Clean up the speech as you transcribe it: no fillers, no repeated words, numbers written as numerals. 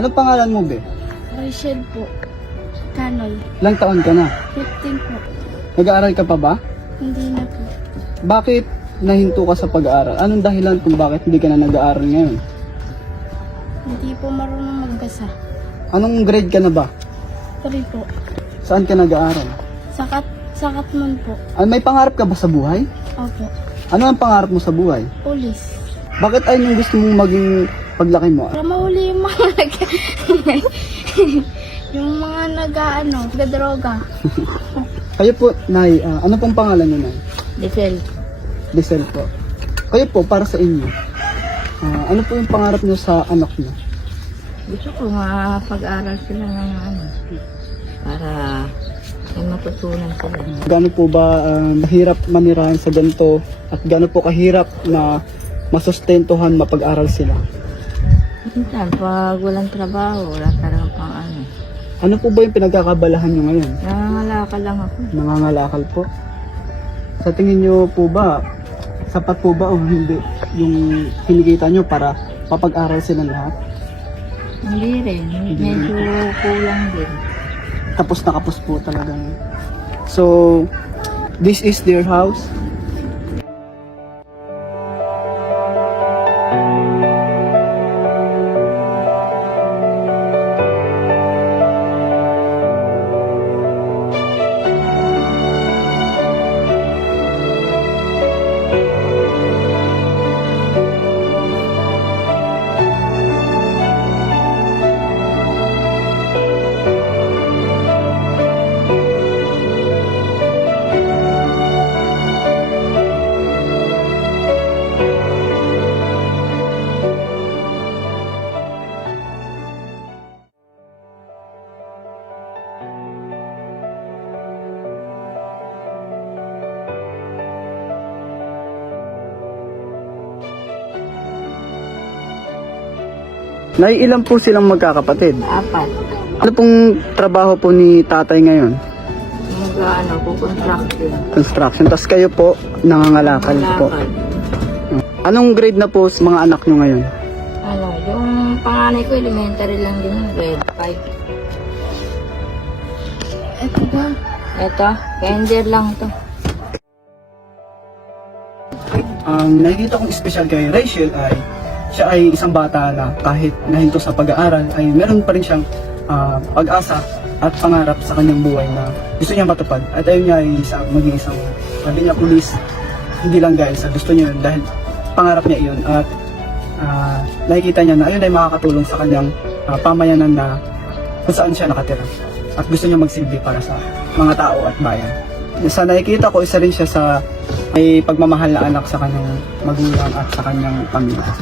Ano pangalan mo, be? Rachel po. Kanoy. Ilang taon ka na? 15 po. Nag-aaral ka pa ba? Hindi na po. Bakit nahinto ka sa pag-aaral? Anong dahilan kung bakit hindi ka na nag-aaral ngayon? Hindi po marunong magbasa. Anong grade ka na ba? 3 po. Saan ka nag-aaral? Sakat man po. May pangarap ka ba sa buhay? Opo. Ano ang pangarap mo sa buhay? Pulis. Bakit ay nung gusto mong maging paglaki mo? Para mahuli yung mga yung mga nagdadroga. Kayo po, Nay, ano pong pangalan niyo, Nay? Diesel. Diesel po. Kayo po, para sa inyo, ano po yung pangarap niyo sa anak niyo? Gusto ko mapag-aral sila ng para may matutunan sila. Gaano po ba mahirap manirahan sa ganito at gaano po kahirap na masustentuhan mapag-aral sila? Minsan, pag walang trabaho, wala talagang pang Ano po ba yung pinagkakabalahan niyo ngayon? Nangangalakal lang ako. Nangangalakal po. Sa tingin niyo po ba, sapat po ba o hindi yung kinikita niyo para mapag-aral sila lahat? Hindi rin. Medyo kulang din. Tapos na kapos po talaga. So, this is their house. Nay, ilan po silang magkakapatid? 4. Ano pong trabaho po ni tatay ngayon? Po construction. Construction. Tapos kayo po, nangangalakal po. Anong grade na po sa mga anak nyo ngayon? Yung panganay ko elementary lang din, grade 5. Ito ba? Ito, kinder lang to. Ang nakikita kong special kay Rachel ay siya ay isang bata na kahit nahinto sa pag-aaral ay meron pa rin siyang pag-asa at pangarap sa kanyang buhay na gusto niyang matupad. At ayun niya ay maging isang, sabi niya, pulis. Hindi lang dahil sa gusto niya yun, dahil pangarap niya iyon. At nakikita niya na ayun ay makakatulong sa kanyang pamayanan na kung saan siya nakatira. At gusto niya magsilbi para sa mga tao at bayan. Sa nakikita ko, isa rin siya sa may pagmamahal na anak sa kanyang magulang at sa kanyang pamilya.